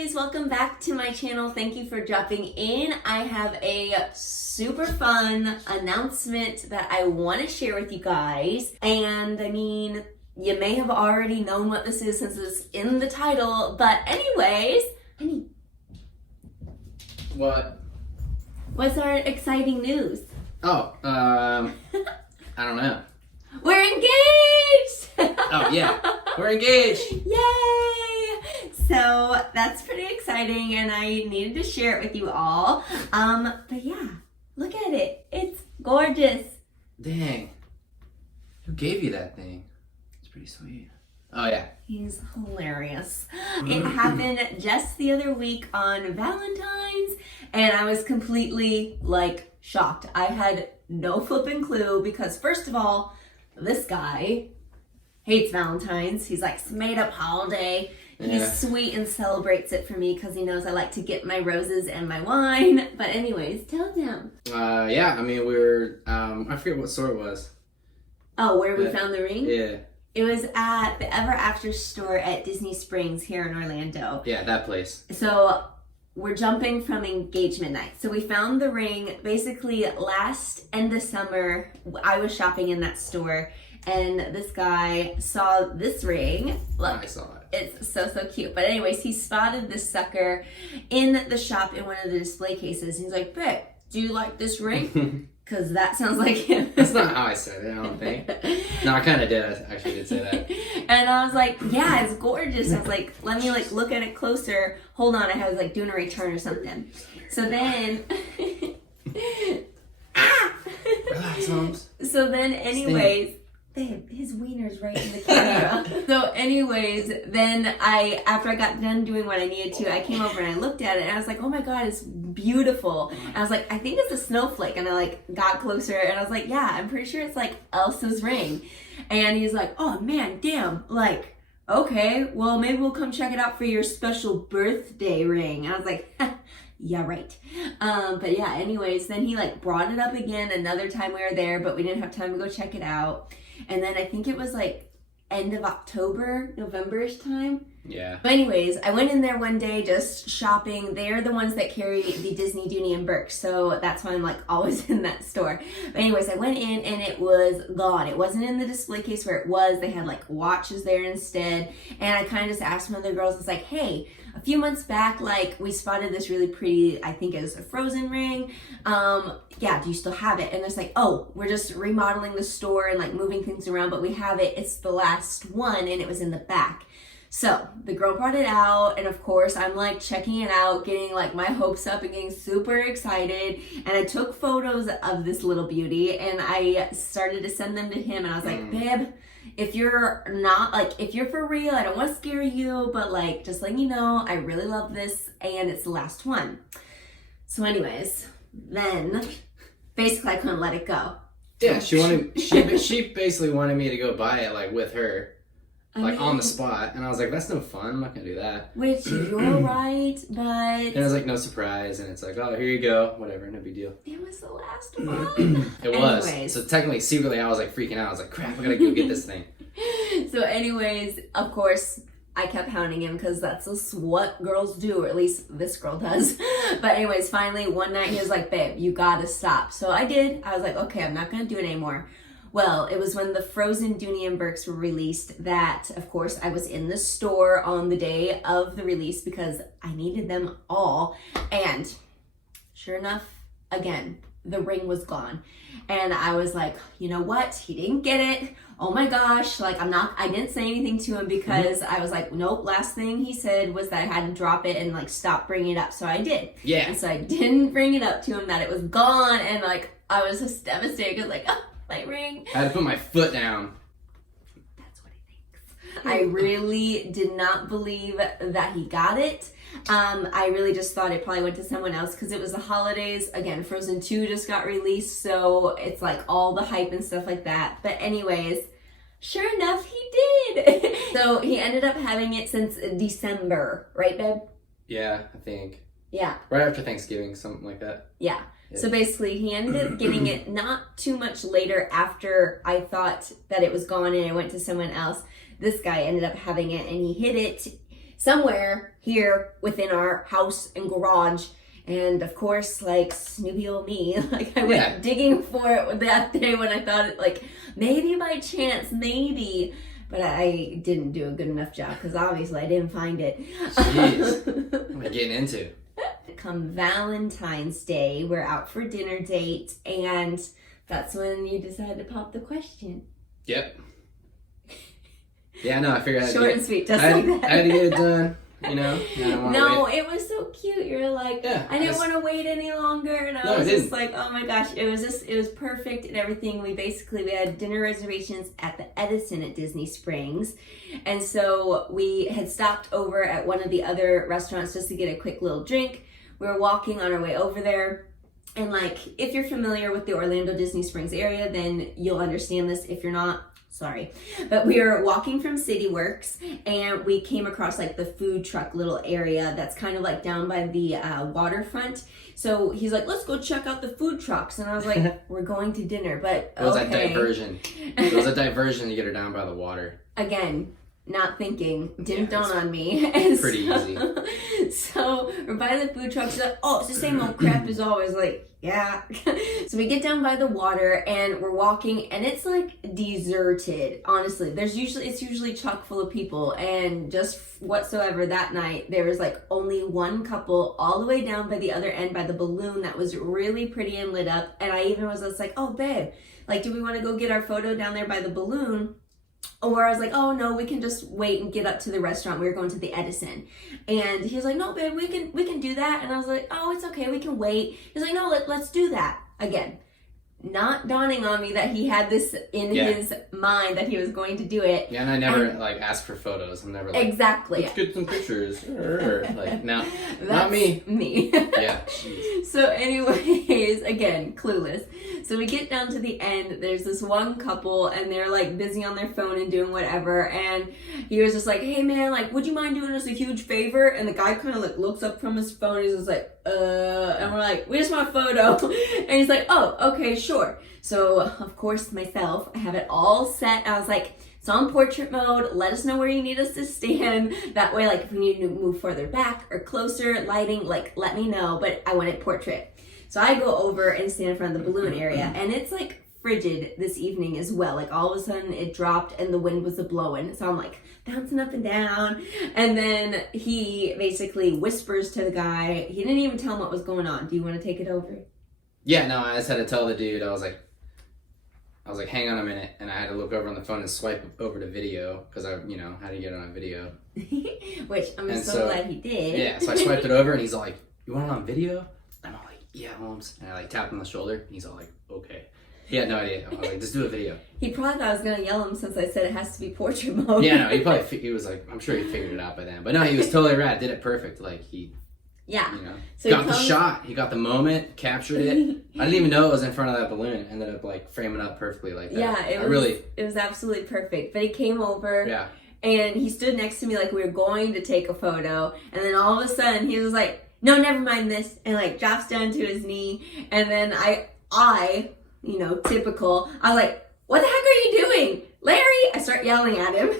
Lovelies, welcome back to my channel. Thank you for dropping in. I have a super fun announcement that I want to share with you guys. And I mean, you may have already known what this is since it's in the title, but anyways, honey. What? What's our exciting news? Oh, I don't know. We're engaged! Oh yeah, we're engaged! Yay! So that's pretty exciting and I needed to share it with you all. But yeah, look at it. It's gorgeous. Dang. Who gave you that thing? It's pretty sweet. Oh yeah. He's hilarious. It happened just the other week on Valentine's and I was completely like shocked. I had no flipping clue because first of all, this guy hates Valentine's. He's like, it's made up holiday. He's sweet and celebrates it for me because he knows I like to get my roses and my wine. But anyways, tell them. Yeah, I mean, we were, I forget what store it was. Oh, where we found the ring? Yeah. It was at the Ever After store at Disney Springs here in Orlando. Yeah, that place. So we're jumping from engagement night. So we found the ring basically last end of summer. I was shopping in that store and this guy saw this ring. Look, I saw it. It's so cute. But anyways, he spotted this sucker in the shop in one of the display cases. He's like, babe, do you like this ring? Because that sounds like him. That's not how I said it, I don't think. No, I kind of did. I actually did say that. And I was like, yeah, it's gorgeous. I was like, let me like look at it closer. Hold on, I was like doing a return or something. So then, Relax, Holmes. So then anyways, babe, his wiener's right in the camera. So anyways, then after I got done doing what I needed to, I came over and I looked at it and I was like, oh my God, it's beautiful. And I was like, I think it's a snowflake. And I like got closer and I was like, yeah, I'm pretty sure it's like Elsa's ring. And he's like, oh man, damn, like, okay, well maybe we'll come check it out for your special birthday ring. And I was like, yeah, right. But yeah, anyways, then he like brought it up again another time we were there, but we didn't have time to go check it out. And then I think it was like end of October, November-ish time. Yeah. But anyways, I went in there one day just shopping. They're the ones that carry the Disney, Dooney, and Burke. So that's why I'm like always in that store. But anyways, I went in and it was gone. It wasn't in the display case where it was. They had like watches there instead. And I kind of just asked one of the girls, it's like, hey, a few months back, like we spotted this really pretty, I think it was a Frozen ring. Yeah, do you still have it? And it's like, oh, we're just remodeling the store and like moving things around, but we have it. It's the last one and it was in the back. So the girl brought it out and of course I'm like checking it out, getting like my hopes up and getting super excited. And I took photos of this little beauty and I started to send them to him and I was like, babe, if you're not like, if you're for real, I don't want to scare you, but like, just letting you know, I really love this and it's the last one. So anyways, then basically I couldn't let it go. Yeah, she basically wanted me to go buy it like with her. Like on the spot, and I was like, that's no fun, I'm not gonna do that. Which, you're right, but... And it was like, no surprise, and it's like, oh, here you go, whatever, no big deal. It was the last one. It was. So technically, secretly, I was like freaking out. I was like, crap, I gotta go get this thing. So anyways, of course, I kept hounding him because that's just what girls do, or at least this girl does. But anyways, finally, one night he was like, babe, you gotta stop. So I did. I was like, okay, I'm not gonna do it anymore. Well, it was when the Frozen Dooney and Burkes were released that, of course, I was in the store on the day of the release because I needed them all. And sure enough, again, the ring was gone. And I was like, you know what? He didn't get it. Oh my gosh. Like, I didn't say anything to him because I was like, nope, last thing he said was that I had to drop it and like stop bringing it up. So I did. Yeah. And so I didn't bring it up to him that it was gone. And like, I was just devastated because like, oh, my ring. I had to put my foot down. That's what he thinks. I really did not believe that he got it. I really just thought it probably went to someone else because it was the holidays. Again, Frozen 2 just got released, so it's like all the hype and stuff like that. But anyways, sure enough, he did. So he ended up having it since December, right, babe? Yeah, I think. Yeah. Right after Thanksgiving, something like that. Yeah. So basically, he ended up getting it not too much later after I thought that it was gone and it went to someone else. This guy ended up having it and he hid it somewhere here within our house and garage. And of course, like Snoopy old me, like I went digging for it that day when I thought it, like maybe by chance, maybe, but I didn't do a good enough job because obviously I didn't find it. Jeez, what am I getting into? Come Valentine's Day, we're out for dinner date, and that's when you decide to pop the question. Yep. Yeah, no, I figured short and sweet, just like that. I had to get it done. You know? No, it was so cute. You're like, I didn't want to wait any longer, and I was just like, oh my gosh, it was perfect and everything. We had dinner reservations at the Edison at Disney Springs, and so we had stopped over at one of the other restaurants just to get a quick little drink. We were walking on our way over there. And like, if you're familiar with the Orlando Disney Springs area, then you'll understand this. If you're not, sorry. But we were walking from CityWorks and we came across like the food truck little area that's kind of like down by the waterfront. So he's like, let's go check out the food trucks. And I was like, we're going to dinner, but it was a diversion. It was a diversion to get her down by the water. Again, not thinking, didn't dawn on me. And pretty easy. So we're by the food truck. She's like, oh, it's the same old crap as always. Like, yeah. So we get down by the water and we're walking and it's like deserted. Honestly, it's usually chock full of people, and just whatsoever that night there was like only one couple all the way down by the other end by the balloon that was really pretty and lit up. And I even was just like, oh babe, like, do we want to go get our photo down there by the balloon? Or I was like, oh no, we can just wait and get up to the restaurant. We were going to the Edison. And he was like, no, babe, we can do that. And I was like, oh, it's okay, we can wait. He's like, no, let's do that. Again, not dawning on me that he had this in his mind that he was going to do it. Yeah, and I never like ask for photos. I'm never like, exactly. Let's get some pictures. Like, no, not me. Yeah. Geez. So anyways, again, clueless. So we get down to the end, there's this one couple and they're like busy on their phone and doing whatever, and he was just like, hey man, like, would you mind doing us a huge favor? And the guy kind of like looks up from his phone, he's just like, and we're like, we just want a photo. And he's like, oh, okay, sure. So of course myself, I have it all set. I was like, it's on portrait mode. Let us know where you need us to stand. That way, like if we need to move further back or closer, lighting, like let me know. But I want it portrait. So I go over and stand in front of the balloon area, and it's like frigid this evening as well. Like all of a sudden it dropped and the wind was blowing. So I'm like bouncing up and down. And then he basically whispers to the guy. He didn't even tell him what was going on. Do you want to take it over? Yeah, no, I just had to tell the dude. I was like, hang on a minute, and I had to look over on the phone and swipe over to video because I, had to get it on video. Which I'm so glad he did. Yeah, so I swiped it over, and he's all like, "You want it on video?" And I'm like, "Yeah, Holmes." And I like tapped him on the shoulder, and he's all like, "Okay." He had no idea. I was like, "Just do a video." He probably thought I was gonna yell him since I said it has to be portrait mode. Yeah, no, he was like, I'm sure he figured it out by then. But no, he was totally rad. Did it perfect. Like yeah. So got the shot. He got the moment, captured it. I didn't even know it was in front of that balloon. Ended up like framing up perfectly like that. Yeah, it was absolutely perfect. But he came over. Yeah. And he stood next to me like we were going to take a photo. And then all of a sudden he was like, no, never mind this. And like drops down to his knee. And then I, typical, I was like, what the heck are you doing? Larry! I start yelling at him.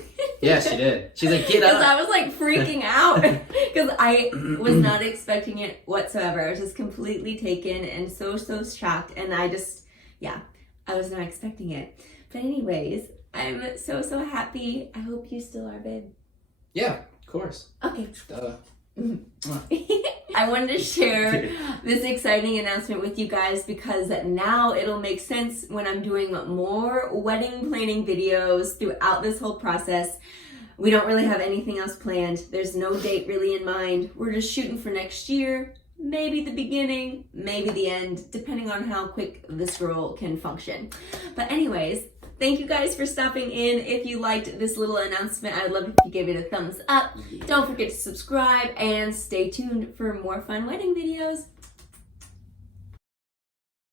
Yeah, she did. She's like, get up. Because I was like freaking out. Because I was not expecting it whatsoever. I was just completely taken and so shocked. And I was not expecting it. But anyways, I'm so happy. I hope you still are, babe. Yeah, of course. Okay. Duh. I wanted to share this exciting announcement with you guys because now it'll make sense when I'm doing more wedding planning videos throughout this whole process. We don't really have anything else planned. There's no date really in mind. We're just shooting for next year, maybe the beginning, maybe the end, depending on how quick this girl can function. But anyways, thank you guys for stopping in. If you liked this little announcement, I'd love if you gave it a thumbs up. Don't forget to subscribe and stay tuned for more fun wedding videos.